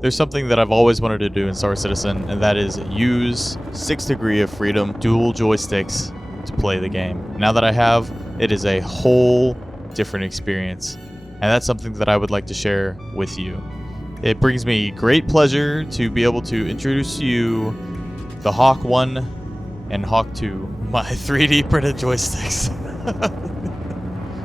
There's something that I've always wanted to do in Star Citizen, and that is use 6 Degree of Freedom dual joysticks to play the game. Now that I have, it is a whole different experience, and that's something that I would like to share with you. It brings me great pleasure to be able to introduce you the Hawk 1 and Hawk 2, my 3D printed joysticks.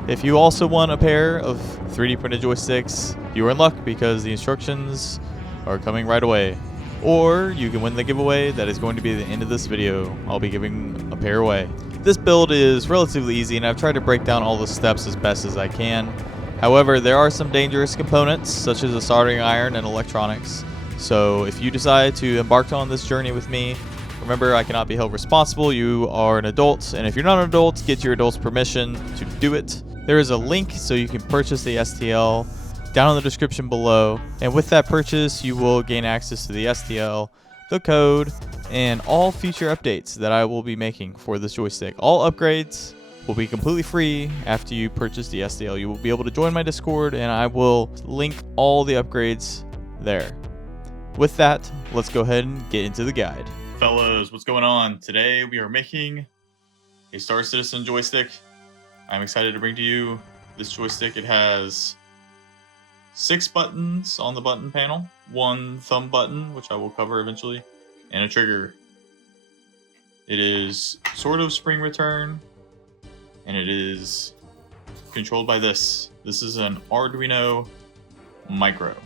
If you also want a pair of 3D printed joysticks, you are in luck because the instructions are coming right away. Or you can win the giveaway that is going to be at the end of this video. I'll be giving a pair away. This build is relatively easy, and I've tried to break down all the steps as best as I can. However, there are some dangerous components such as a soldering iron and electronics. So if you decide to embark on this journey with me, remember, I cannot be held responsible. You are an adult, and if you're not an adult, get your adult's permission to do it. There is a link so you can purchase the STL down in the description below, and with that purchase you will gain access to the STL, the code, and all future updates that I will be making for this joystick. All upgrades will be completely free after you purchase the STL. You will be able to join my Discord, and I will link all the upgrades there. With that, let's go ahead and get into the guide. Fellas, what's going on? Today we are making a Star Citizen joystick. I'm excited to bring to you this joystick. It has 6 buttons on the button panel, 1 thumb button, which I will cover eventually, and a trigger. It is sort of spring return, and it is controlled by this. This is an Arduino Micro.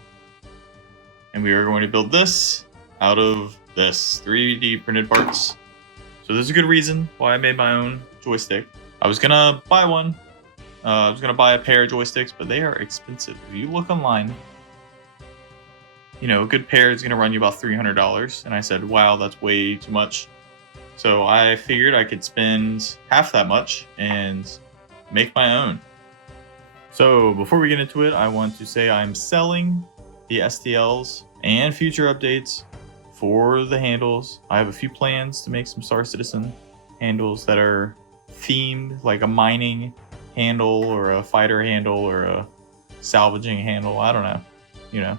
And we are going to build this out of this 3D printed parts. So there's a good reason why I made my own joystick. I was gonna buy one. I was gonna buy a pair of joysticks, but they are expensive. If you look online, a good pair is gonna run you about $300. And I said, wow, that's way too much. So I figured I could spend half that much and make my own. So before we get into it, I want to say I'm selling the STLs and future updates for the handles. I have a few plans to make some Star Citizen handles that are themed, like a mining handle or a fighter handle or a salvaging handle. I don't know,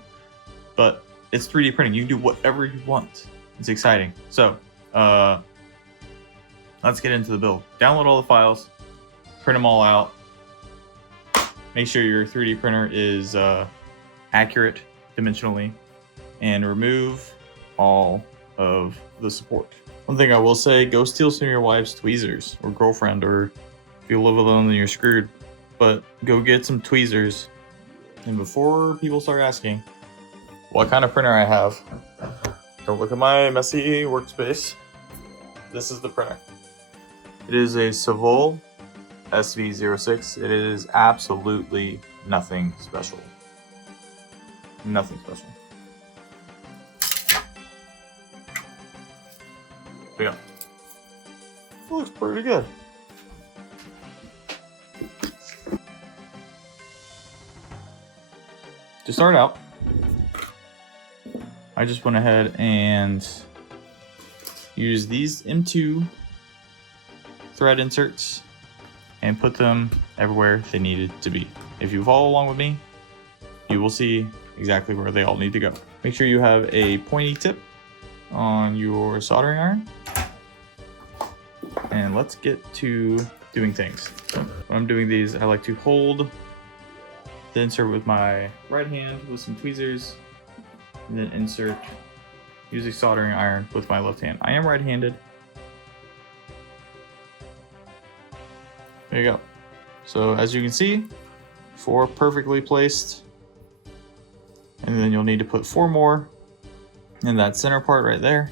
but it's 3D printing. You can do whatever you want. It's exciting. So let's get into the build. Download all the files, print them all out. Make sure your 3D printer is accurate dimensionally, and remove all of the support. One thing I will say, go steal some of your wife's tweezers or girlfriend, or if you live alone then you're screwed, but go get some tweezers. And before people start asking what kind of printer I have, don't look at my messy workspace. This is the printer. It is a Sevol SV06. It is absolutely nothing special. Nothing special. Yeah. It looks pretty good. To start out, I just went ahead and used these M2 thread inserts and put them everywhere they needed to be. If you follow along with me, you will see exactly where they all need to go. Make sure you have a pointy tip on your soldering iron. And let's get to doing things. When I'm doing these, I like to hold the insert with my right hand with some tweezers, and then insert using soldering iron with my left hand. I am right-handed. There you go. So as you can see, 4 perfectly placed, and then you'll need to put 4 more in that center part right there.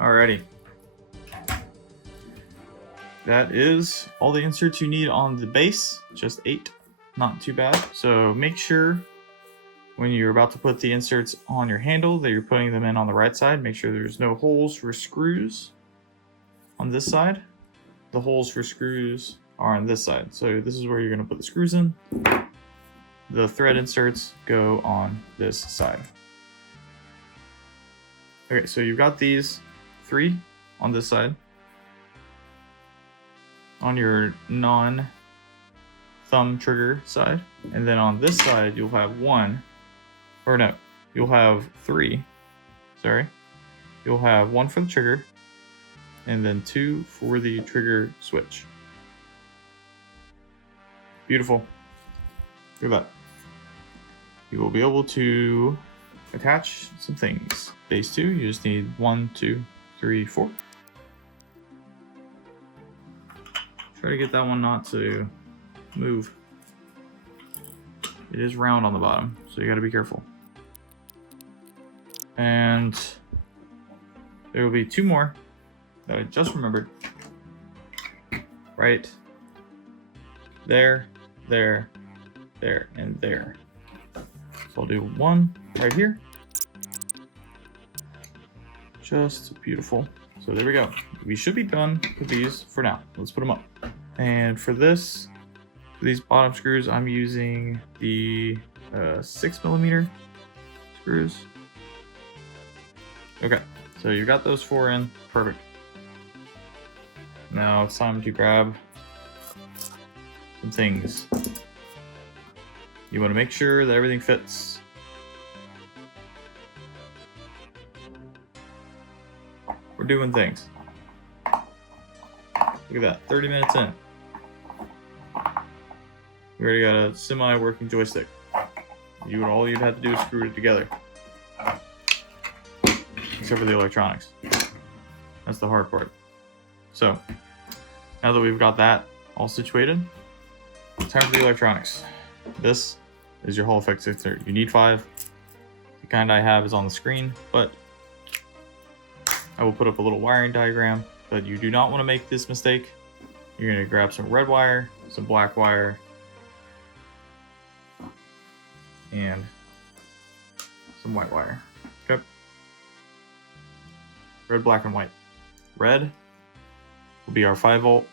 Alrighty. That is all the inserts you need on the base, just 8, not too bad. So make sure when you're about to put the inserts on your handle that you're putting them in on the right side. Make sure there's no holes for screws on this side. The holes for screws are on this side. So this is where you're going to put the screws in. The thread inserts go on this side. Okay, so you've got these 3 on this side. On your non thumb trigger side, and then on this side you'll have one, or no, you'll have three. Sorry, you'll have one for the trigger, and then two for the trigger switch. Beautiful. Look at that. You will be able to attach some things. Base 2, you just need 1, 2, 3, 4. Try to get that one not to move. It is round on the bottom, so you gotta be careful. And there will be two more that I just remembered. Right there, there, there, and there. So I'll do one right here. Just beautiful. So there we go. We should be done with these for now. Let's put them up. And for this, for these bottom screws, I'm using the 6mm screws. Okay, so you got those 4 in. Perfect. Now it's time to grab some things. You want to make sure that everything fits. We're doing things. Look at that, 30 minutes in. We already got a semi-working joystick. All you'd have to do is screw it together. Except for the electronics. That's the hard part. So, now that we've got that all situated, it's time for the electronics. This is your Hall Effect sensor. You need 5. The kind I have is on the screen, but I will put up a little wiring diagram. But you do not want to make this mistake. You're going to grab some red wire, some black wire, and some white wire. Okay. Red, black, and white. Red will be our 5V,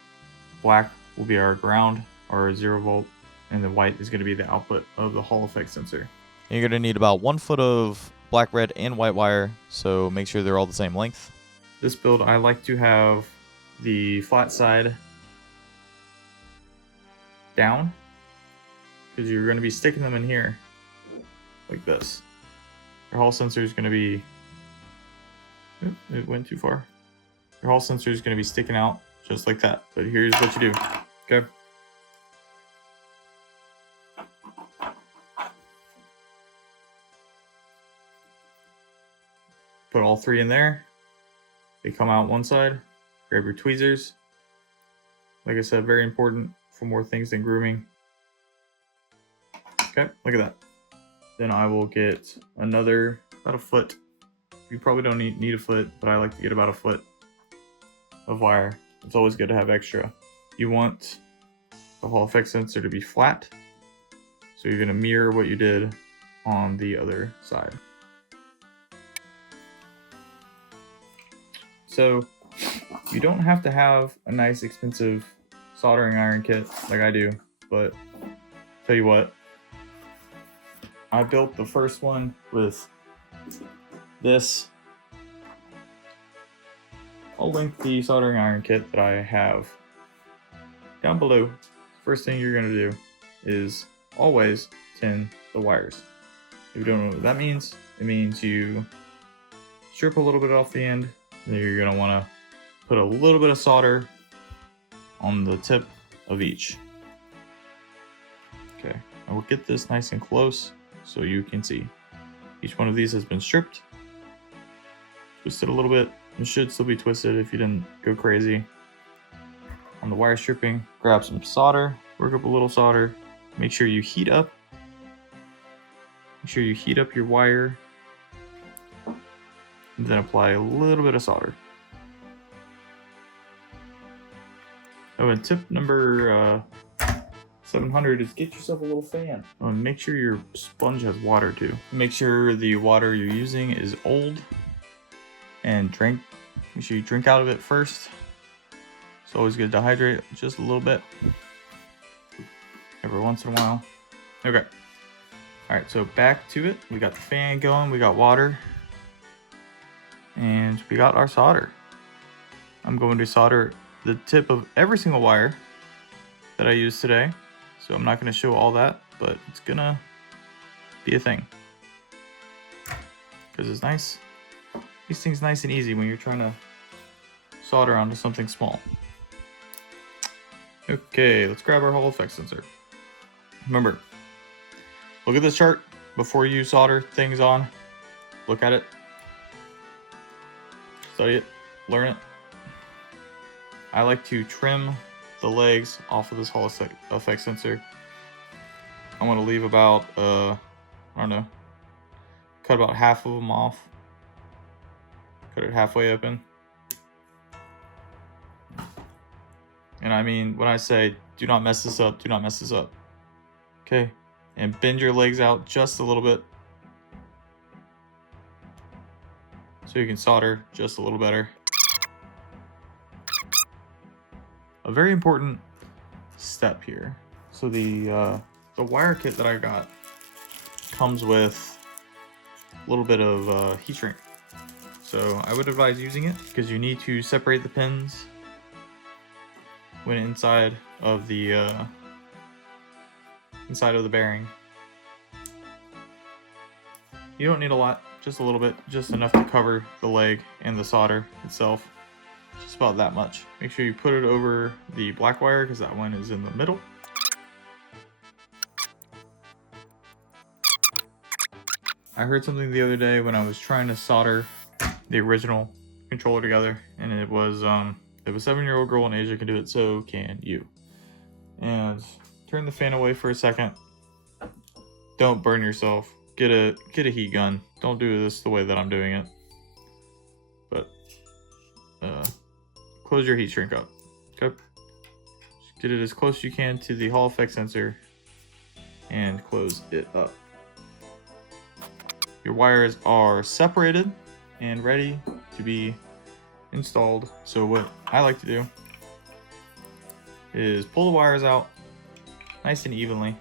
black will be our ground, our 0V, and the white is going to be the output of the Hall Effect sensor. You're going to need about 1 foot of black, red, and white wire, so make sure they're all the same length. This build, I like to have the flat side down, because you're going to be sticking them in here like this. Your Hall sensor is going to be, it went too far. Your Hall sensor is going to be sticking out just like that. But here's what you do. Okay. Put all 3 in there. They come out one side. Grab your tweezers. Like I said, very important for more things than grooming. Okay, look at that. Then I will get another, about a foot. You probably don't need a foot, but I like to get about a foot of wire. It's always good to have extra. You want the Hall Effect sensor to be flat, so you're going to mirror what you did on the other side. So you don't have to have a nice expensive soldering iron kit like I do, but tell you what, I built the first one with this. I'll link the soldering iron kit that I have down below. First thing you're going to do is always tin the wires. If you don't know what that means, it means you strip a little bit off the end, and then you're going to want to put a little bit of solder on the tip of each. Okay, I will get this nice and close so you can see. Each one of these has been stripped, twisted a little bit. It should still be twisted if you didn't go crazy on the wire stripping. Grab some solder, work up a little solder. Make sure you heat up. Make sure you heat up your wire, and then apply a little bit of solder. Oh, and tip number 700 is get yourself a little fan. Oh, and make sure your sponge has water too. Make sure the water you're using is old, and make sure you drink out of it first. It's always good to hydrate just a little bit every once in a while. Okay. All right, so back to it. We got the fan going, we got water, and we got our solder. I'm going to solder the tip of every single wire that I use today. So I'm not going to show all that, but it's going to be a thing. Because it's nice. These things nice and easy when you're trying to solder onto something small. Okay, let's grab our Hall Effect sensor. Remember, look at this chart before you solder things on. Look at it. Study it. Learn it. I like to trim the legs off of this Hall Effect sensor. I want to leave about, I don't know, cut about half of them off. Cut it halfway open. And I mean, when I say, do not mess this up, do not mess this up. Okay, and bend your legs out just a little bit. So you can solder just a little better. A very important step here. So the wire kit that I got comes with a little bit of heat shrink. So I would advise using it because you need to separate the pins when inside of the bearing. You don't need a lot, just a little bit, just enough to cover the leg and the solder itself. Just about that much. Make sure you put it over the black wire because that one is in the middle. I heard something the other day when I was trying to solder the original controller together, and it was if a 7-year-old girl in Asia can do it, so can you. And turn the fan away for a second. Don't burn yourself. Get a heat gun. Don't do this the way that I'm doing it. But close your heat shrink up. Okay. Just get it as close as you can to the Hall Effect sensor and close it up. Your wires are separated and ready to be installed. So what I like to do is pull the wires out nice and evenly.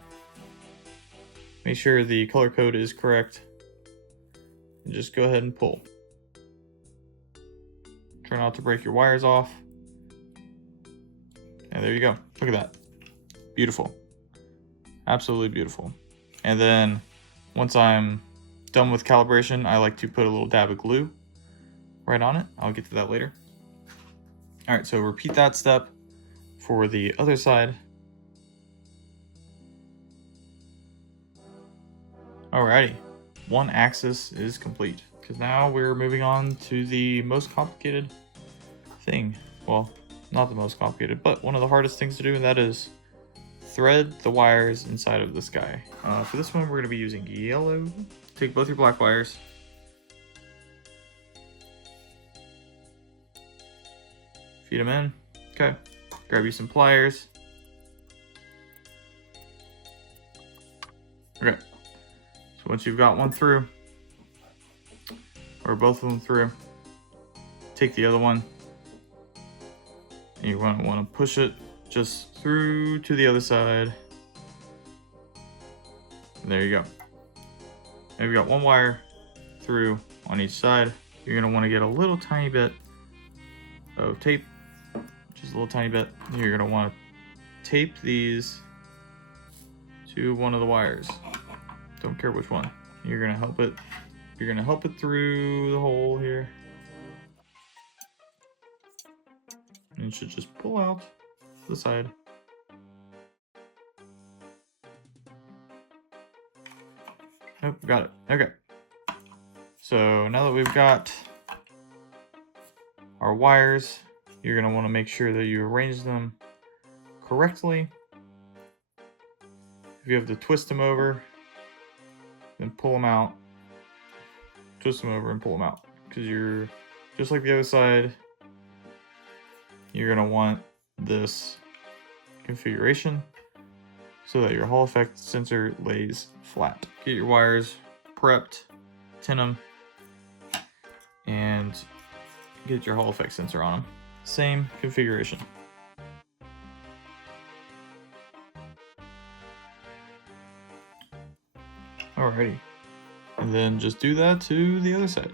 Make sure the color code is correct. And just go ahead and pull. Try not to break your wires off. And there you go. Look at that. Beautiful. Absolutely beautiful. And then once I'm done with calibration, I like to put a little dab of glue right on it. I'll get to that later. All right, so repeat that step for the other side. Alrighty, one axis is complete. Because now we're moving on to the most complicated thing. Well, not the most complicated, but one of the hardest things to do, and that is thread the wires inside of this guy. For this one, we're going to be using yellow. Take both your black wires. Feed them in. Okay. Grab you some pliers. Okay. So once you've got one through, or both of them through, take the other one. And you're going to want to push it just through to the other side. And there you go. Now you've got one wire through on each side. You're going to want to get a little tiny bit of tape, just a little tiny bit. You're going to want to tape these to one of the wires. Don't care which one. You're going to help it. You're going to help it through the hole here. And it should just pull out to the side. Nope, got it. Okay. So now that we've got our wires, you're going to want to make sure that you arrange them correctly. If you have to twist them over, then pull them out. Twist them over and pull them out. Because you're, just like the other side, you're going to want this configuration so that your Hall Effect sensor lays flat. Get your wires prepped, tin them, and get your Hall Effect sensor on them. Same configuration. Alrighty. And then just do that to the other side.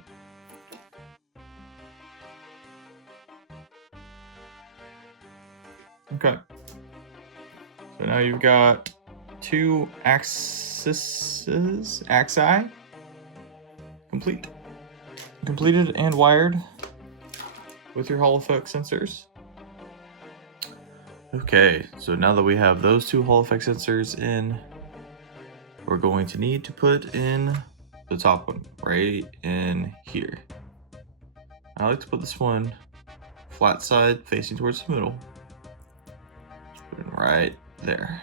Okay. So now you've got 2 axes, axi, completed and wired with your Hall Effect sensors. Okay, so now that we have those 2 Hall Effect sensors in, we're going to need to put in the top one right in here. I like to put this one flat side facing towards the middle. Just put it right there,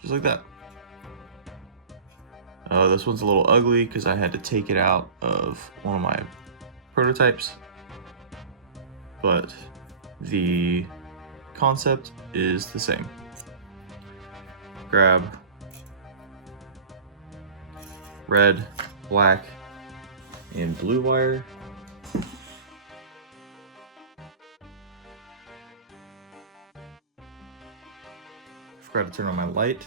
just like that. This one's a little ugly because I had to take it out of one of my prototypes, but the concept is the same. Grab red, black, and blue wire. Forgot to turn on my light.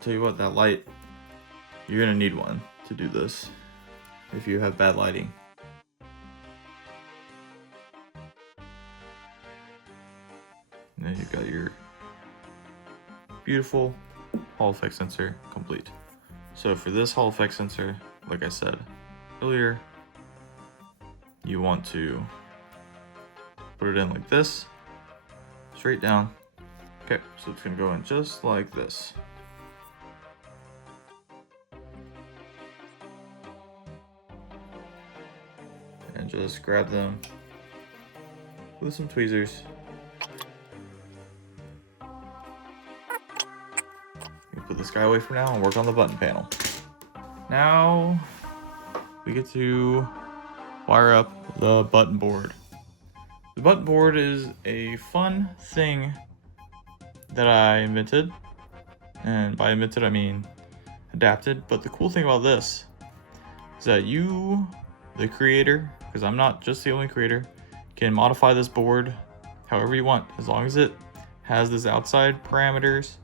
Tell you what, that light, you're gonna need one to do this if you have bad lighting. And then you've got your beautiful Hall Effect sensor complete. So for this Hall Effect sensor, like I said earlier, you want to put it in like this, straight down. Okay, so it's gonna go in just like this. And just grab them with some tweezers. Put this guy away for now and work on the button panel. Now we get to wire up the button board. The button board is a fun thing that I invented, and by invented I mean adapted. But the cool thing about this is that you, the creator, because I'm not just the only creator, can modify this board however you want, as long as it has this outside parameters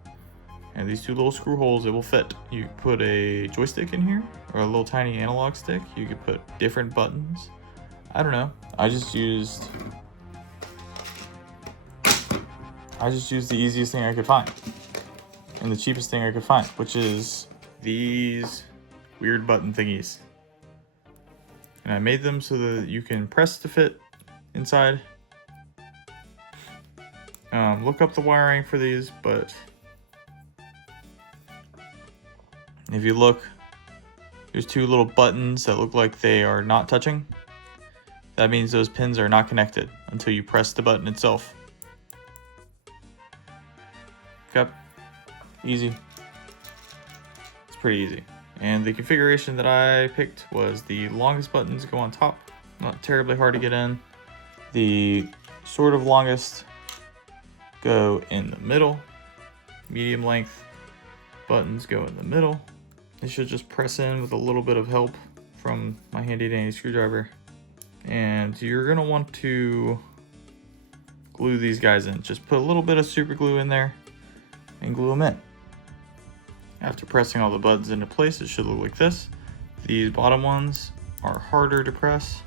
and these 2 little screw holes. It will fit. You put a joystick in here or a little tiny analog stick. You could put different buttons. I don't know. I just used the easiest thing I could find and the cheapest thing I could find, which is these weird button thingies. And I made them so that you can press to fit inside. Look up the wiring for these, but if you look, there's 2 little buttons that look like they are not touching. That means those pins are not connected until you press the button itself. Okay, easy. It's pretty easy. And the configuration that I picked was the longest buttons go on top, not terribly hard to get in. The sort of longest go in the middle. Medium length buttons go in the middle. They should just press in with a little bit of help from my handy dandy screwdriver. And you're gonna want to glue these guys in. Just put a little bit of super glue in there and glue them in. After pressing all the buttons into place, it should look like this. These bottom ones are harder to press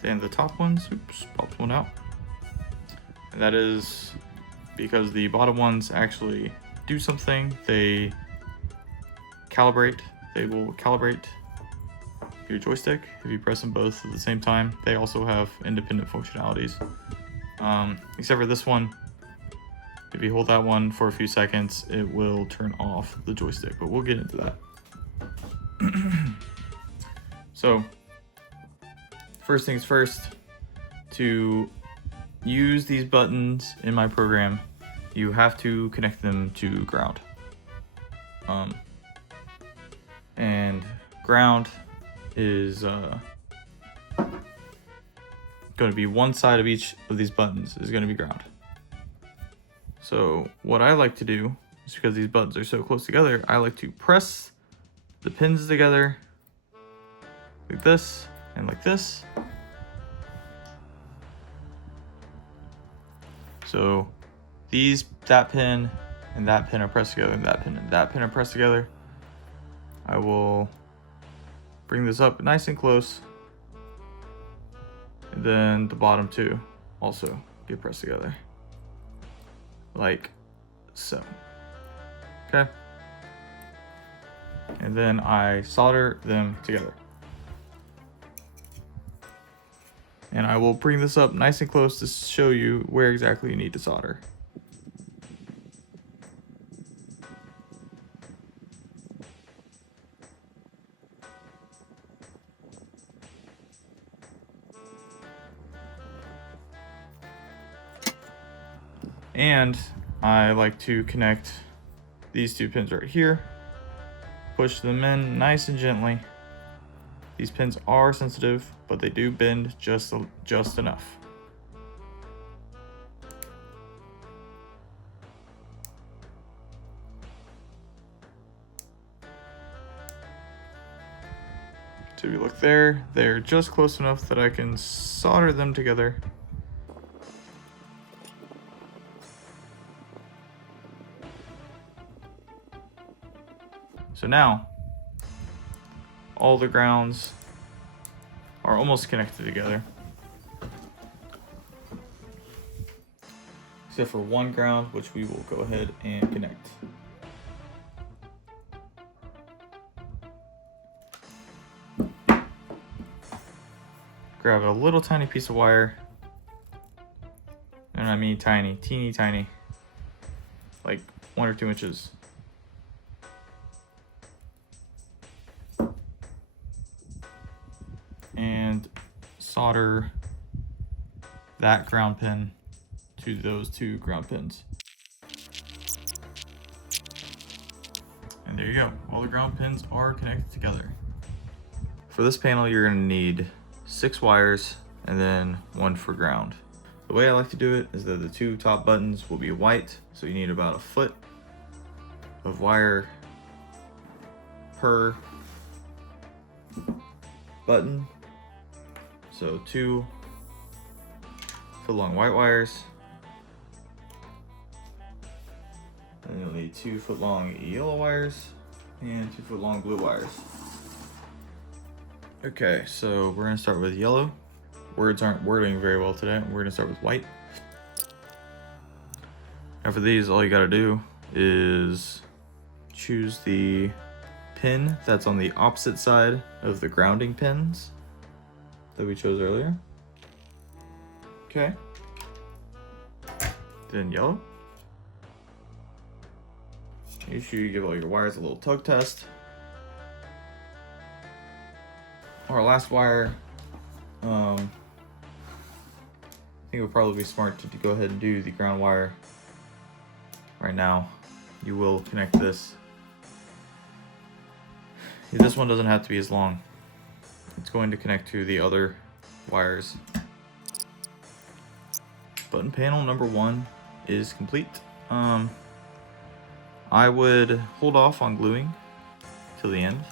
than the top ones. Oops, popped one out. And that is because the bottom ones actually do something. They will calibrate your joystick if you press them both at the same time. They also have independent functionalities, except for this one. If you hold that one for a few seconds, it will turn off the joystick, but we'll get into that. So first things first, to use these buttons in my program, you have to connect them to ground. And ground is going to be one side of each of these buttons is going to be ground. So what I like to do is, because these buttons are so close together, I like to press the pins together like this and like this. So that pin and that pin are pressed together, and that pin and that pin are pressed together. I will bring this up nice and close, and then the bottom 2 also get pressed together, like so. Okay. And then I solder them together. And I will bring this up nice and close to show you where exactly you need to solder. And I like to connect these two pins right here. Push them in nice and gently. These pins are sensitive, but they do bend just enough. So if you look there, they're just close enough that I can solder them together. So now, all the grounds are almost connected together. Except for one ground, which we will go ahead and connect. Grab a little tiny piece of wire. And I mean tiny, teeny tiny. Like 1 or 2 inches. And solder that ground pin to those 2 ground pins. And there you go. All the ground pins are connected together. For this panel, you're going to need 6 wires and then 1 for ground. The way I like to do it is that the 2 top buttons will be white, so you need about 1 foot of wire per button. So 2 foot long white wires, and you'll need 2 foot long yellow wires and 2 foot long blue wires. Okay, so we're gonna start with yellow. Words aren't wording very well today. We're gonna start with white. And for these, all you gotta do is choose the pin that's on the opposite side of the grounding pins that we chose earlier. Okay. Then yellow. Make sure you give all your wires a little tug test. Our last wire, I think it would probably be smart to go ahead and do the ground wire right now. You will connect this. This one doesn't have to be as long. It's going to connect to the other wires. Button panel number 1 is complete. I would hold off on gluing till the end,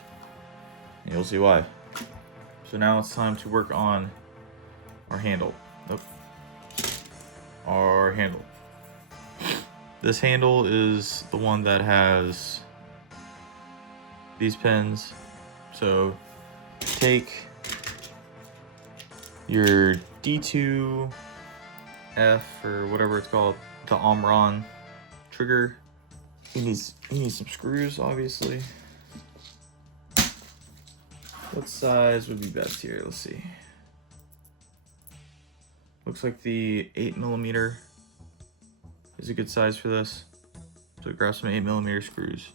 and you'll see why. So now it's time to work on our handle. Nope. Our handle. This handle is the one that has these pins. So take your D2F or whatever it's called, the Omron trigger. You need some screws, obviously. What size would be best here? Let's see. Looks like the 8mm is a good size for this. So grab some 8mm screws.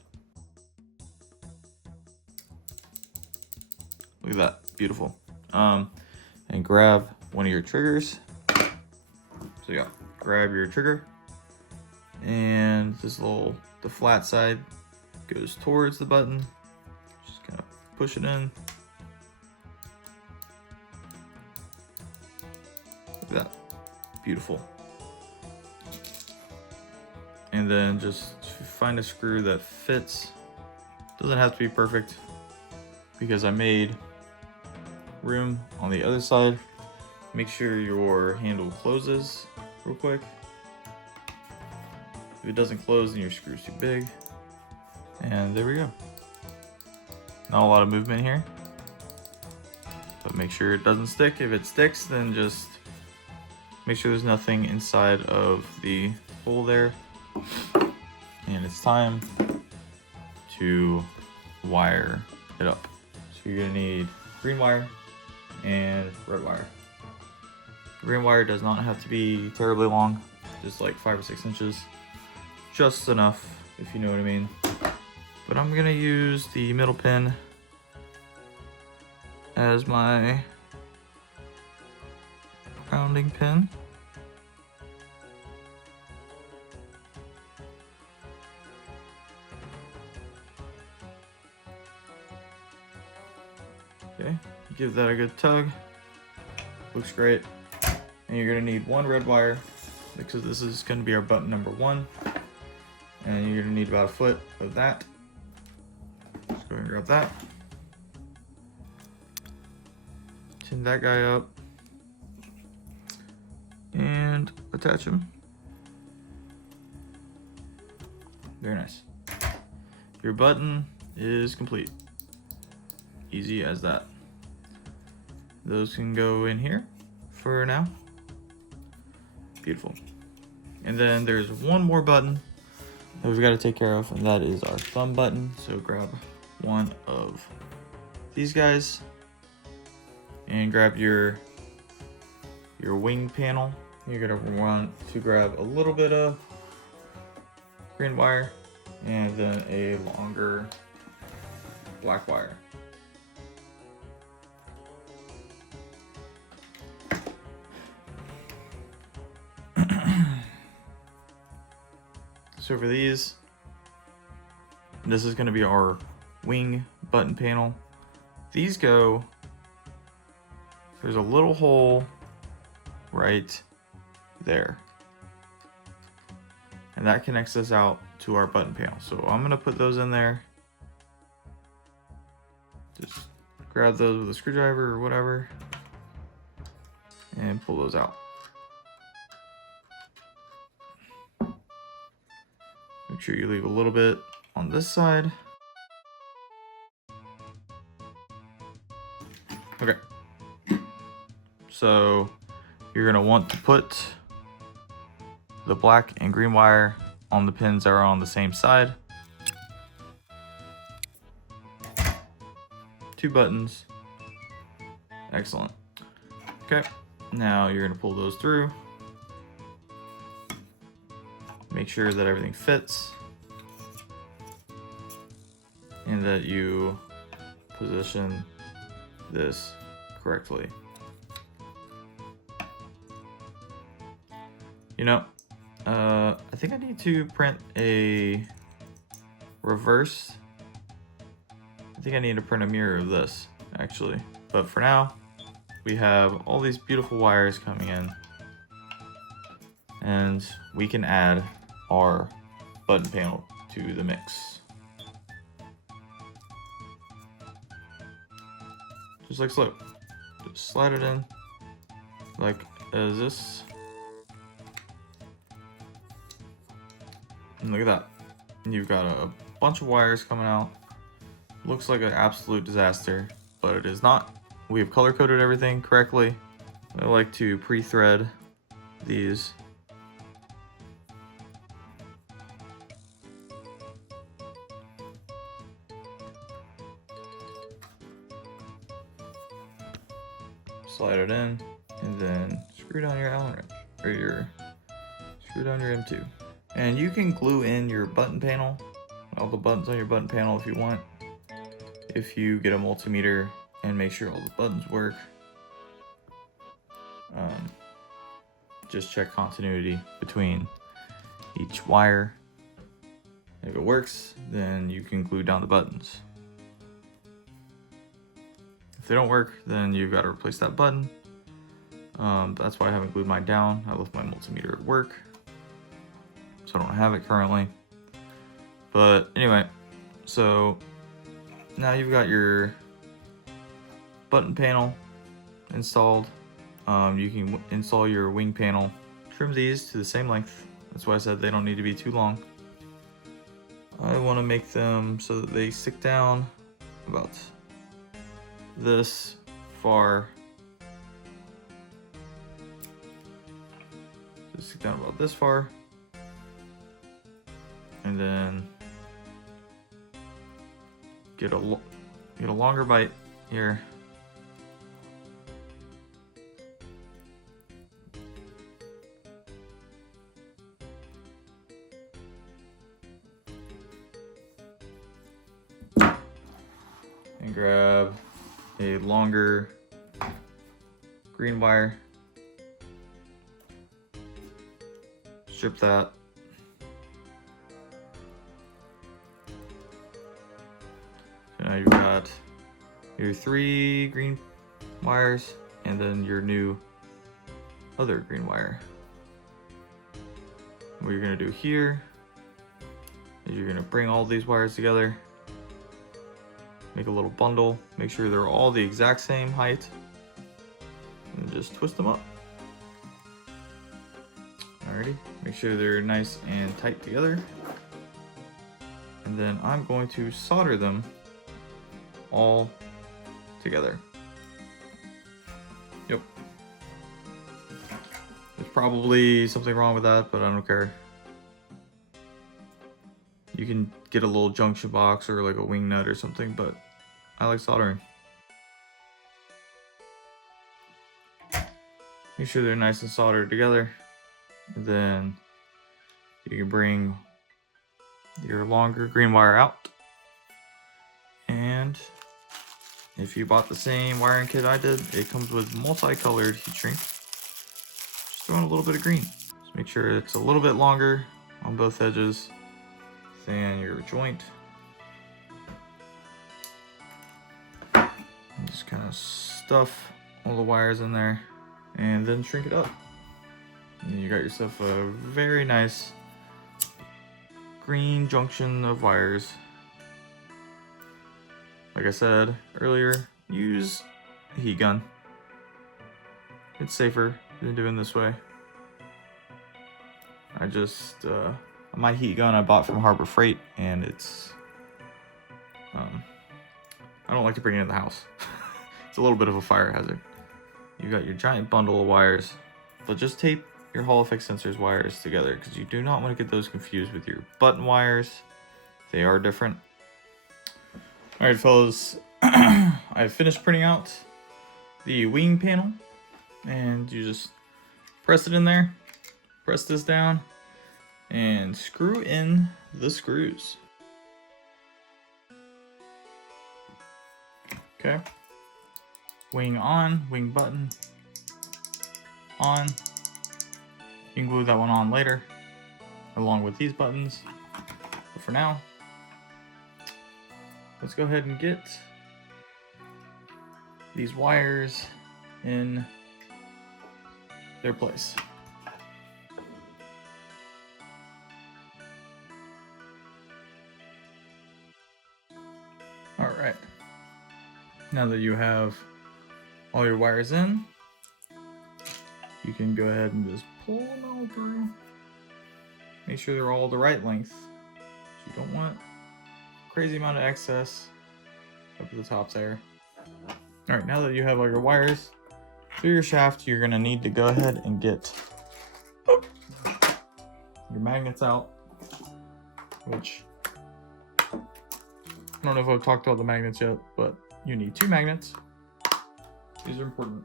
Look at that, beautiful. And grab one of your triggers. So yeah, grab your trigger, and the flat side goes towards the button. Just kind of push it in. Look at that, beautiful. And then just find a screw that fits. Doesn't have to be perfect, because I made room on the other side. Make sure your handle closes real quick. If it doesn't close, then your screw's too big. And there we go. Not a lot of movement here, but make sure it doesn't stick. If it sticks, then just make sure there's nothing inside of the hole there. And it's time to wire it up. So you're gonna need green wire and red wire. Green wire does not have to be terribly long, just like 5 or 6 inches. Just enough, if you know what I mean. But I'm gonna use the middle pin as my grounding pin. Okay, give that a good tug. Looks great. And you're gonna need 1 red wire because this is gonna be our button number 1. And you're gonna need about 1 foot of that. Just go ahead and grab that. Tin that guy up. And attach him. Very nice. Your button is complete. Easy as that. Those can go in here for now. Beautiful. And then there's one more button that we've got to take care of, and that is our thumb button. So grab one of these guys and grab your wing panel. You're gonna want to grab a little bit of green wire and then a longer black wire. So for these, this is going to be our wing button panel. These go, there's a little hole right there. And that connects us out to our button panel. So I'm going to put those in there. Just grab those with a screwdriver or whatever and pull those out. Make sure you leave a little bit on this side. Okay. So you're gonna want to put the black and green wire on the pins that are on the same side. 2 buttons. Excellent. Okay. Now you're gonna pull those through. Make sure that everything fits and that you position this correctly. You know, I think I need to print a reverse. I think I need to print a mirror of this, actually. But for now, we have all these beautiful wires coming in, and we can add our button panel to the mix. Just like so. Just slide it in like as this. And look at that. And you've got a bunch of wires coming out. Looks like an absolute disaster, but it is not. We have color coded everything correctly. I like to pre-thread these. Slide it in, and then screw down your Allen wrench, or screw down your M2. And you can glue in your button panel, all the buttons on your button panel if you want. If you get a multimeter and make sure all the buttons work. Just check continuity between each wire. If it works, then you can glue down the buttons. If they don't work, then you've got to replace that button. That's why I haven't glued mine down. I left my multimeter at work, so I don't have it currently. But anyway, so now you've got your button panel installed. You can install your wing panel. Trim these to the same length. That's why I said they don't need to be too long. I want to make them so that they stick down about this far. Just stick down about this far. And then get a longer bite here. And grab a longer green wire. Strip that. So now you've got your 3 green wires and then your new other green wire. What you're gonna do here is you're gonna bring all these wires together, make a little bundle, make sure they're all the exact same height, and just twist them up. Alrighty, make sure they're nice and tight together. And then I'm going to solder them all together. Yep. There's probably something wrong with that, but I don't care. You can get a little junction box or like a wing nut or something, but I like soldering. Make sure they're nice and soldered together. And then you can bring your longer green wire out. And if you bought the same wiring kit I did, it comes with multicolored heat shrink. Just throw in a little bit of green. Just make sure it's a little bit longer on both edges than your joint. And just kind of stuff all the wires in there and then shrink it up. And you got yourself a very nice green junction of wires. Like I said earlier, use a heat gun. It's safer than doing this way. I just, my heat gun I bought from Harbor Freight, and it's, I don't like to bring it in the house. It's a little bit of a fire hazard. You got your giant bundle of wires, but just tape your Hall Effect Sensors wires together because you do not want to get those confused with your button wires. They are different. All right, fellas, I've finished printing out the wing panel, and you just press it in there, press this down, and screw in the screws. Okay. Wing on, wing button on. You can glue that one on later, along with these buttons. But for now, let's go ahead and get these wires in their place. All right. Now that you have all your wires in, you can go ahead and just pull them all through. Make sure they're all the right length. You don't want a crazy amount of excess up at the top there. All right, now that you have all your wires through your shaft, you're gonna need to go ahead and get your magnets out, which I don't know if I've talked about the magnets yet, but you need 2 magnets. These are important.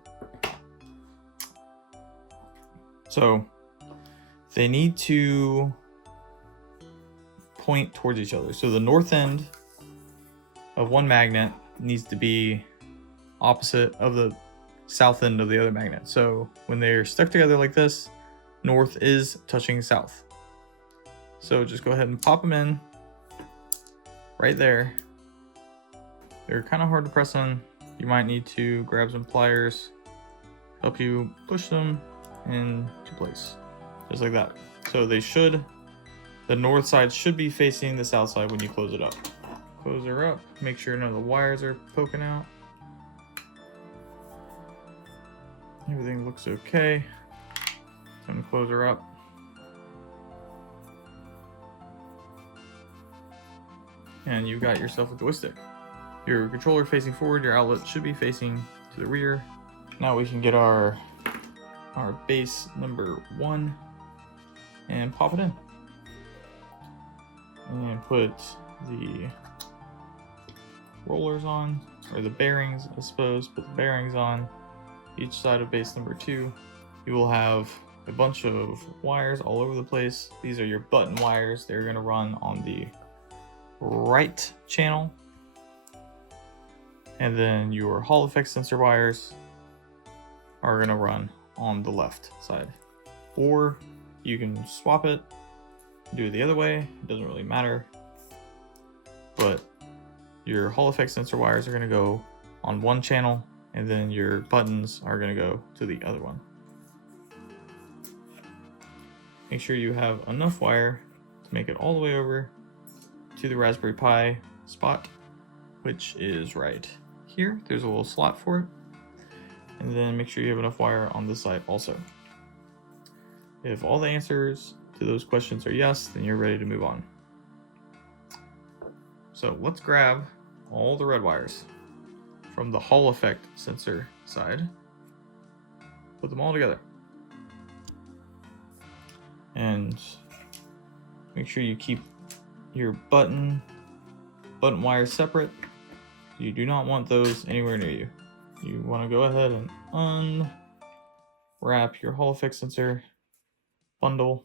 So they need to point towards each other. So the north end of one magnet needs to be opposite of the south end of the other magnet. So when they're stuck together like this, north is touching south. So just go ahead and pop them in right there. They're kind of hard to press in. You might need to grab some pliers, help you push them into place, just like that. So they should, the north side should be facing the south side when you close it up. Close her up, make sure none of the wires are poking out. Everything looks okay. I'm gonna close her up. And you've got yourself a joystick. Your controller facing forward, your outlet should be facing to the rear. Now we can get our base number 1 and pop it in. And put the rollers on, or the bearings, I suppose. Put the bearings on each side of base number 2. You will have a bunch of wires all over the place. These are your button wires. They're going to run on the right channel. And then your Hall Effect sensor wires are going to run on the left side. Or you can swap it, do it the other way. It doesn't really matter. But your Hall Effect sensor wires are going to go on one channel, and then your buttons are going to go to the other one. Make sure you have enough wire to make it all the way over to the Raspberry Pi spot, which is right here. There's a little slot for it. And then make sure you have enough wire on this side also. If all the answers to those questions are yes, then you're ready to move on. So let's grab all the red wires from the Hall Effect sensor side, put them all together, and make sure you keep your button wires separate. You do not want those anywhere near you. You want to go ahead and unwrap your Hall Effect sensor bundle,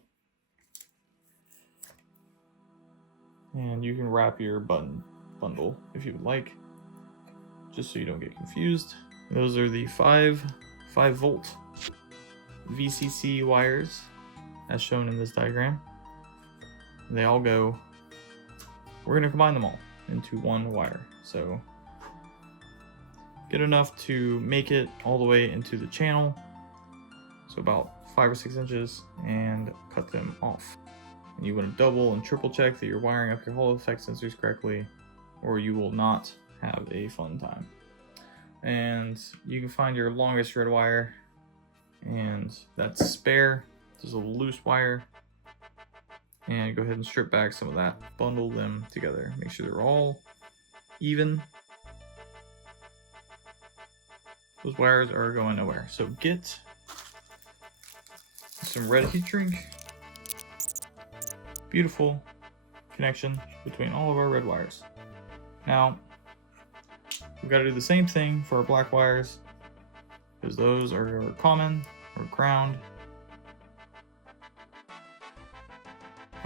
and you can wrap your button bundle if you would like, just so you don't get confused. Those are the 5 volt VCC wires as shown in this diagram. They all go, we're going to combine them all into one wire. So get enough to make it all the way into the channel, so about 5 or 6 inches, and cut them off. And you want to double and triple check that you're wiring up your Hall Effect sensors correctly, or you will not have a fun time. And you can find your longest red wire, and that's spare. This is a loose wire. And go ahead and strip back some of that. Bundle them together. Make sure they're all even. Those wires are going nowhere. So get some red heat shrink. Beautiful connection between all of our red wires. Now, we've got to do the same thing for our black wires, because those are common or ground.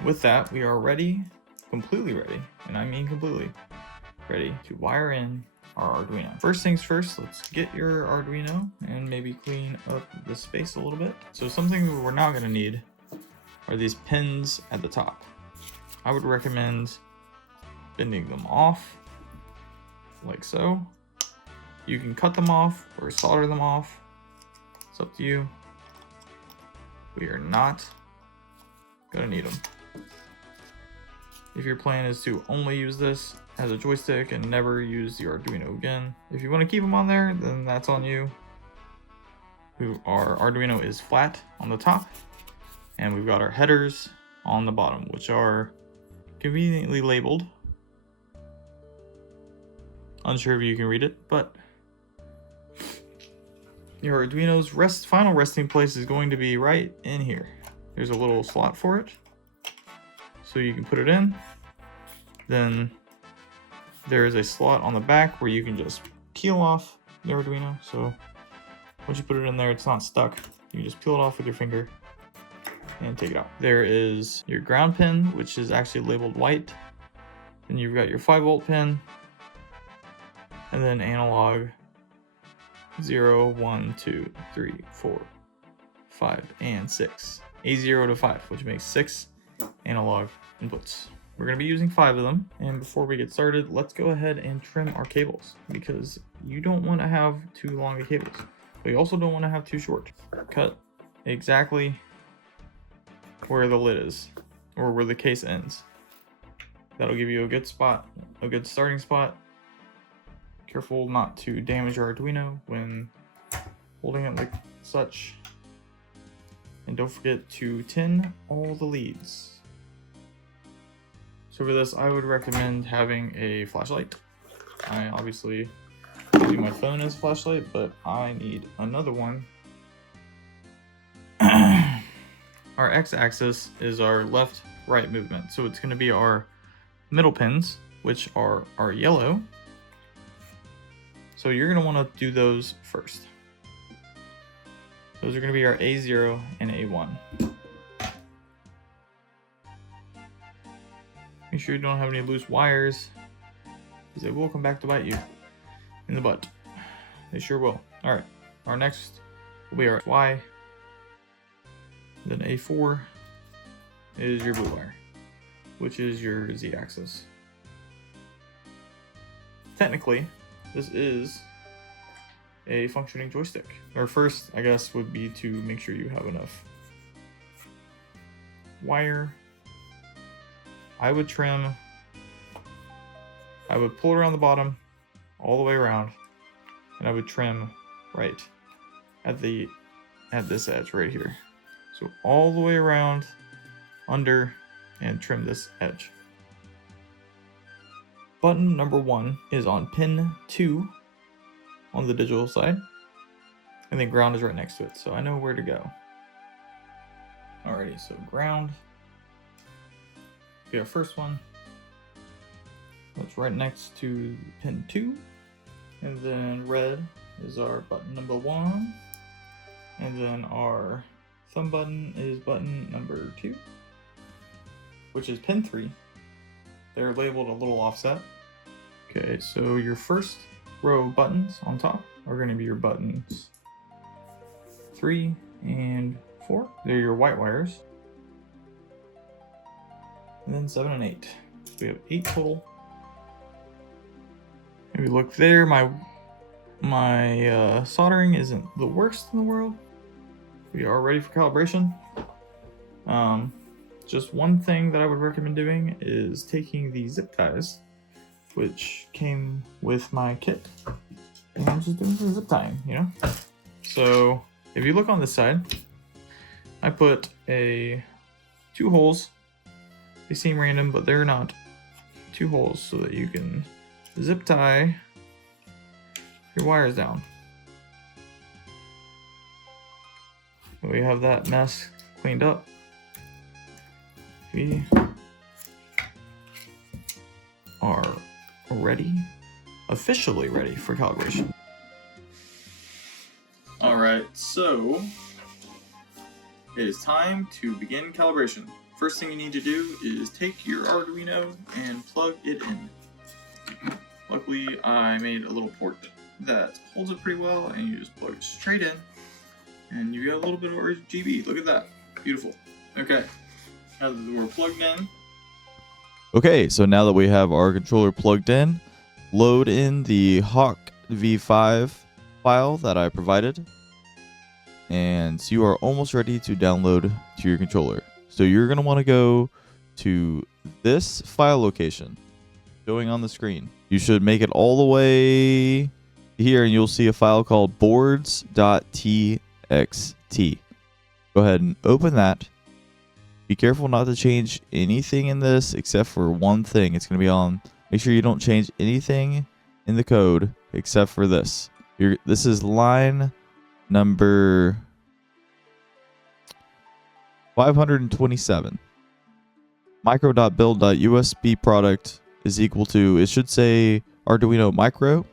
With that, we are ready, completely ready, and I mean completely ready to wire in our Arduino. First things first, let's get your Arduino and maybe clean up the space a little bit. So something we're not going to need are these pins at the top. I would recommend bending them off like so. You can cut them off or solder them off. It's up to you. We are not going to need them. If your plan is to only use this as a joystick and never use the Arduino again, if you want to keep them on there, then that's on you. Our Arduino is flat on the top, and we've got our headers on the bottom, which are conveniently labeled. Unsure if you can read it, but your Arduino's final resting place is going to be right in here. There's a little slot for it, so you can put it in. Then there is a slot on the back where you can just peel off the Arduino. So once you put it in there, it's not stuck. You just peel it off with your finger and take it out. There is your ground pin, which is actually labeled white. Then you've got your 5 volt pin, and then analog 0, 1, 2, 3, 4, 5, and 6. A0 to 5, which makes 6 analog inputs. We're going to be using 5 of them, and before we get started, let's go ahead and trim our cables, because you don't want to have too long of cables, but you also don't want to have too short. Cut exactly where the lid is, or where the case ends. That'll give you a good spot, a good starting spot. Careful not to damage your Arduino when holding it like such. And don't forget to tin all the leads. So for this, I would recommend having a flashlight. I obviously use my phone as a flashlight, but I need another one. Our x-axis is our left-right movement. So it's going to be our middle pins, which are our yellow, So you're going to want to do those first. Those are going to be our A0 and A1. Make sure you don't have any loose wires, because they will come back to bite you in the butt. They sure will. Alright, our next will be our Y. Then A4 is your blue wire, which is your Z-axis. Technically, this is a functioning joystick. Our first, I guess, would be to make sure you have enough wire. I would trim, I would pull it around the bottom all the way around, and I would trim right at this edge right here. So all the way around, under, and trim this edge. Button number 1 is on pin 2 on the digital side, and then ground is right next to it, so I know where to go. Alrighty, so ground. Our first one, that's right next to pin 2, and then red is our button number 1, and then our thumb button is button number 2, which is pin 3. They're labeled a little offset. Okay, so your first row of buttons on top are going to be your buttons 3 and 4. They're your white wires. And then 7 and 8. So we have 8 total. If you look there, my soldering isn't the worst in the world. We are ready for calibration. Just one thing that I would recommend doing is taking the zip ties, which came with my kit, and I'm just doing some zip tying, you know? So if you look on this side, I put 2 holes. They seem random, but they're not. 2 holes so that you can zip tie your wires down. We have that mess cleaned up. We are ready, officially ready for calibration. Alright, so it is time to begin calibration. First thing you need to do is take your Arduino and plug it in. Luckily, I made a little port that holds it pretty well, and you just plug it straight in, and you got a little bit of RGB. Look at that. Beautiful. Okay, now that we're plugged in. Okay, so now that we have our controller plugged in, load in the Hawk V5 file that I provided, and you are almost ready to download to your controller. So you're going to want to go to this file location showing on the screen. You should make it all the way here, and you'll see a file called boards.txt. Go ahead and open that. Be careful not to change anything in this except for one thing. It's going to be on. Make sure you don't change anything in the code except for this. This is line number 527. Micro.build.usb product is equal to, it should say Arduino Micro.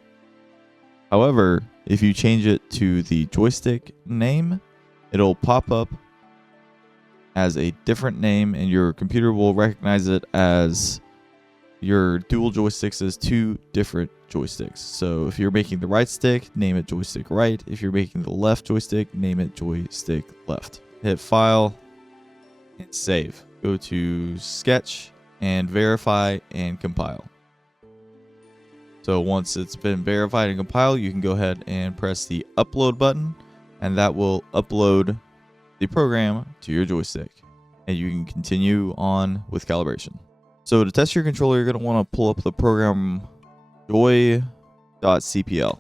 However, if you change it to the joystick name, it'll pop up as a different name, and your computer will recognize it as your dual joysticks as 2 different joysticks. So if you're making the right stick, name it joystick right. If you're making the left joystick, name it joystick left. Hit file and save. Go to sketch and verify and compile. So once it's been verified and compiled, you can go ahead and press the upload button, and that will upload the program to your joystick, and you can continue on with calibration. So to test your controller, you're going to want to pull up the program joy.cpl.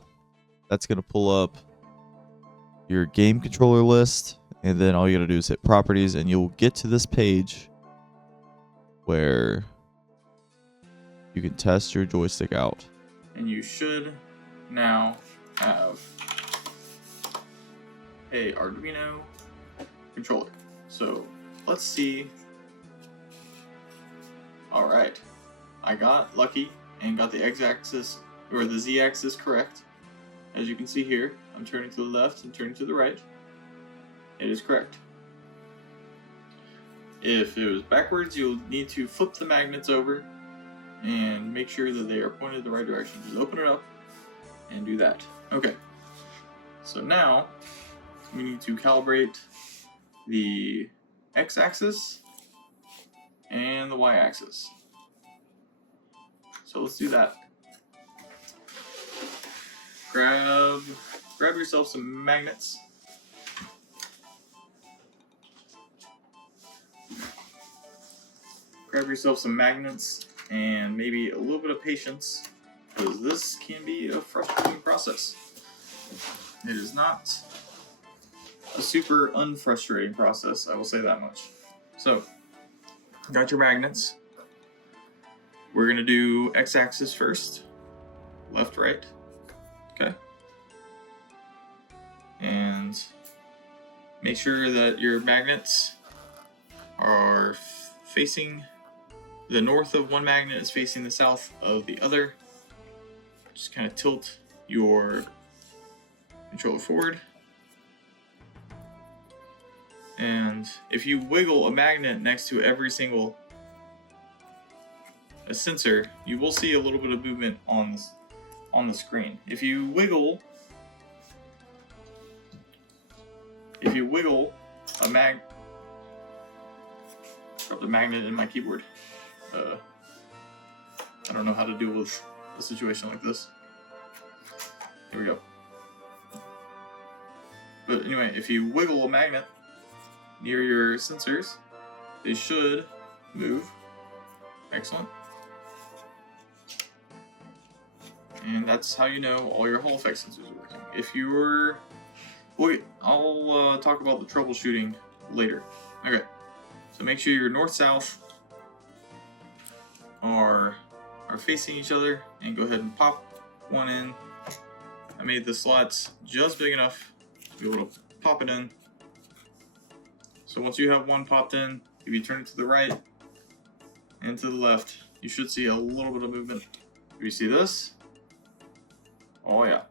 That's going to pull up your game controller list, and then all you got to do is hit properties, and you'll get to this page where you can test your joystick out. And you should now have a Arduino controller. So let's see. Alright, I got lucky and got the x-axis or the z-axis correct. as you can see here, I'm turning to the left and turning to the right. It is correct. If it was backwards, you'll need to flip the magnets over and make sure that they are pointed the right direction. Just open it up and do that. Okay. So now we need to calibrate the x-axis and the y-axis. So let's do that. Grab yourself some magnets. Grab yourself some magnets and maybe a little bit of patience, because this can be a frustrating process. It is not a super unfrustrating process, I will say that much. So, got your magnets. We're gonna do x-axis first, left, right. Okay. And make sure that your magnets are facing the north of one magnet is facing the south of the other. Just kind of tilt your controller forward. And if you wiggle a magnet next to every single sensor, you will see a little bit of movement on the screen. If you wiggle a drop the magnet in my keyboard. I don't know how to deal with a situation like this. Here we go. But anyway, if you wiggle a magnet near your sensors, they should move. Excellent. And that's how you know all your Hall Effect sensors are working. If you're... Wait, I'll talk about the troubleshooting later. Okay, so make sure your north-south are facing each other, and go ahead and pop one in. I made the slots just big enough to be able to pop it in. So once you have one popped in, if you turn it to the right and to the left, you should see a little bit of movement. If you see this, oh yeah.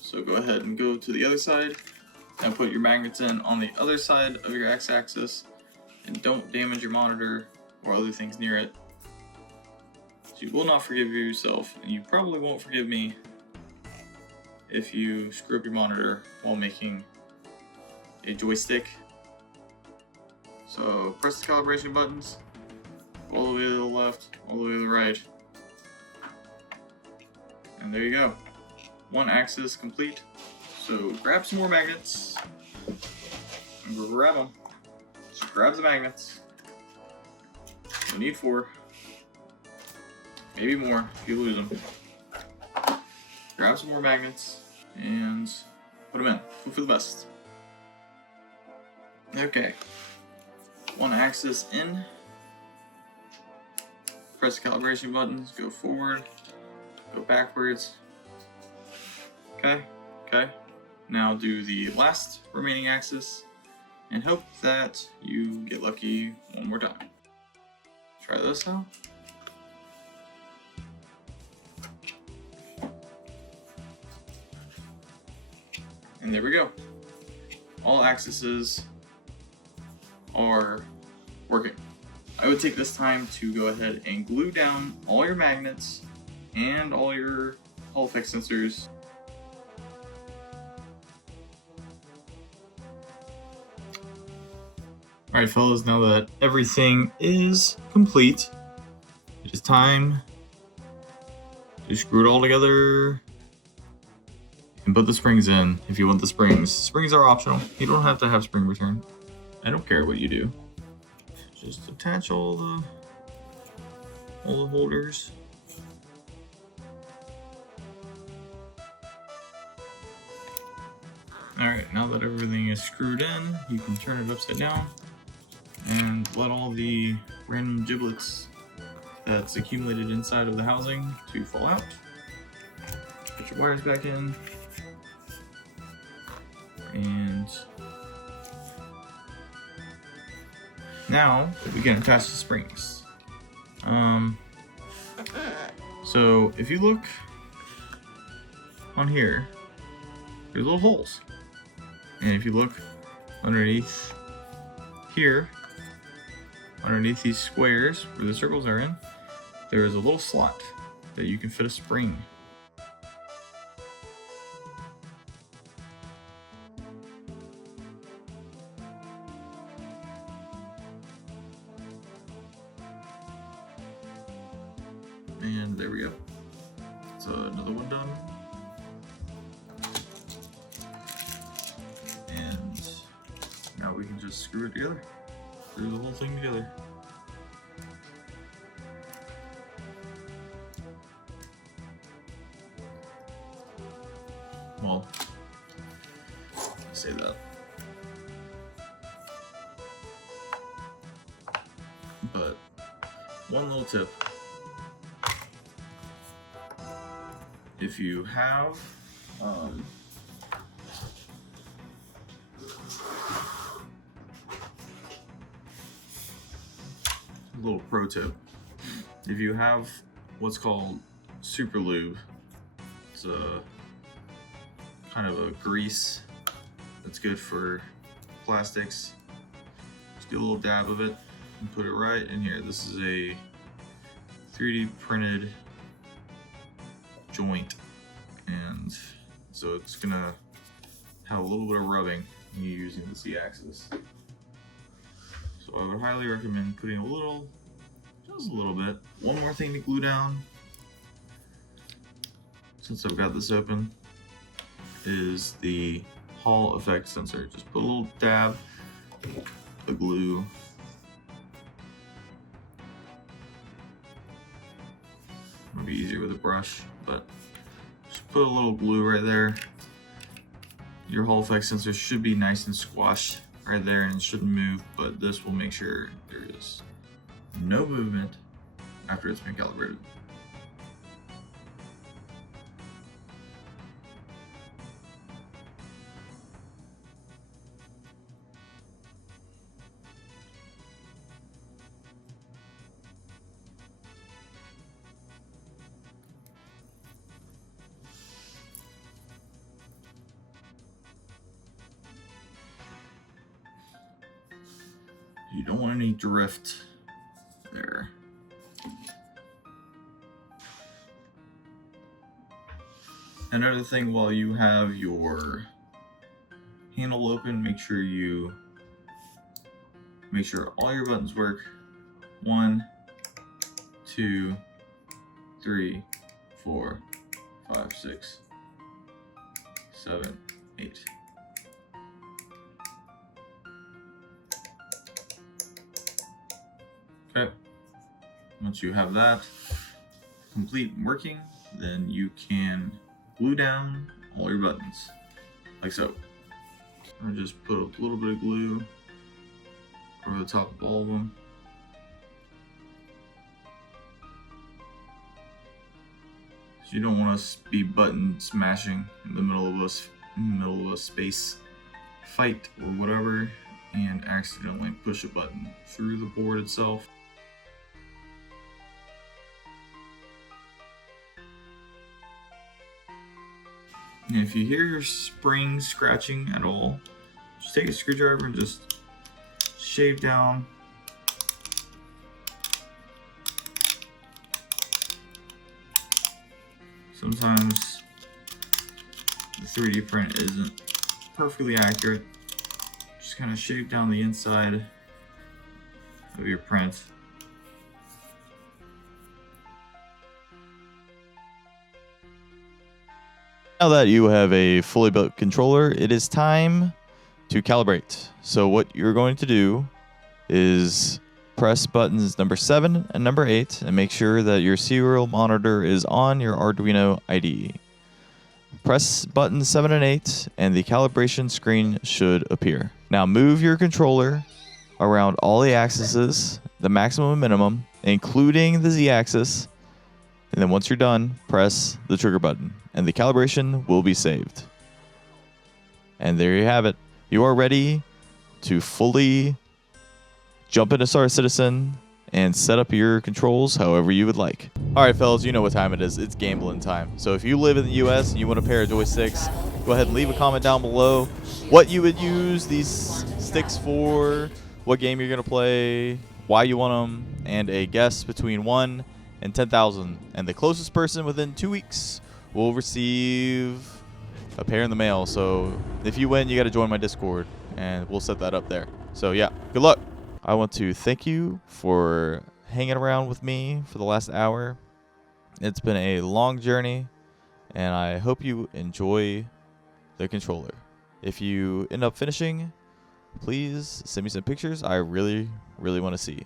So go ahead and go to the other side and put your magnets in on the other side of your x-axis, and don't damage your monitor or other things near it. So you will not forgive yourself, and you probably won't forgive me if you screw up your monitor while making a joystick. So press the calibration buttons all the way to the left, all the way to the right, and there you go. One axis complete. So grab some more magnets and grab them. Just grab the magnets. You need 4, maybe more if you lose them. Grab some more magnets and put them in. Hope for the best. Okay. One axis in. Press the calibration buttons. Go forward. Go backwards. Okay. Okay. Now do the last remaining axis and hope that you get lucky one more time. Try this out. And there we go. All axes are working. I would take this time to go ahead and glue down all your magnets and all your Hall Effect sensors. Alright fellas, now that everything is complete, it is time to screw it all together and put the springs in if you want the springs. Springs are optional. You don't have to have spring return. I don't care what you do. Just attach all the holders. Alright, now that everything is screwed in, you can turn it upside down and let all the random giblets that's accumulated inside of the housing to fall out. Put your wires back in. And now we can attach the springs. So if you look on here, there's little holes. And if you look underneath here, underneath these squares where the circles are in, there is a little slot that you can fit a spring. And there we go. So another one done. And now we can just screw it together. Screw the whole thing together. Well, I say that. But one little tip. If you have a little pro tip, if you have what's called super lube, it's a kind of a grease that's good for plastics. Just get a little dab of it and put it right in here. This is a 3D printed joint, and so it's gonna have a little bit of rubbing when you're using the Z-axis. So I would highly recommend putting a little, just a little bit. One more thing to glue down, since I've got this open, is the Hall Effect sensor. Just put a little dab of glue. Might be easier with a brush, but just put a little glue right there. Your Hall Effect sensor should be nice and squashed right there and it shouldn't move, but this will make sure there is no movement after it's been calibrated. You don't want any drift there. Another thing, while you have your handle open, make sure all your buttons work. 1, 2, 3, 4, 5, 6, 7, 8. Okay, once you have that complete and working, then you can glue down all your buttons, like so. I just put a little bit of glue over the top of all of them. So you don't want to be button smashing in the middle of a space fight or whatever, and accidentally push a button through the board itself. And if you hear your spring scratching at all, just take a screwdriver and just shave down sometimes the 3D print isn't perfectly accurate. Just kind of shave down the inside of your print. Now that you have a fully built controller, it is time to calibrate. So what you're going to do is press buttons number 7 and number 8 and make sure that your serial monitor is on your Arduino IDE. Press buttons 7 and 8 and the calibration screen should appear. Now move your controller around all the axes, the maximum and minimum, including the Z-axis. And then once you're done, press the trigger button and the calibration will be saved. And there you have it. You are ready to fully jump into Star Citizen and set up your controls however you would like. All right, fellas, you know what time it is. It's gambling time. So if you live in the US and you want a pair of joysticks, go ahead and leave a comment down below what you would use these sticks for, what game you're going to play, why you want them, and a guess between 1 and 10,000. And the closest person within 2 weeks will receive a pair in the mail. So if you win, you got to join my Discord, and we'll set that up there. So yeah, good luck. I want to thank you for hanging around with me for the last hour. It's been a long journey, and I hope you enjoy the controller. If you end up finishing, please send me some pictures. I really want to see.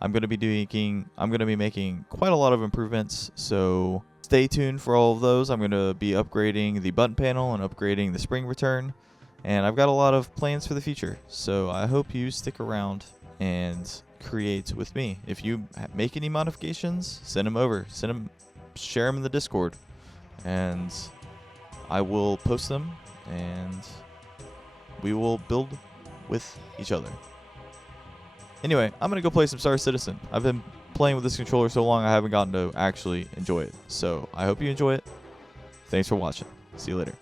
I'm going to be making quite a lot of improvements, so stay tuned for all of those. I'm going to be upgrading the button panel and upgrading the spring return, and I've got a lot of plans for the future. So I hope you stick around and create with me. If you make any modifications, send them over. Share them in the Discord, and I will post them, and we will build with each other. Anyway, I'm going to go play some Star Citizen. I've been playing with this controller so long I haven't gotten to actually enjoy it. So I hope you enjoy it. Thanks for watching. See you later.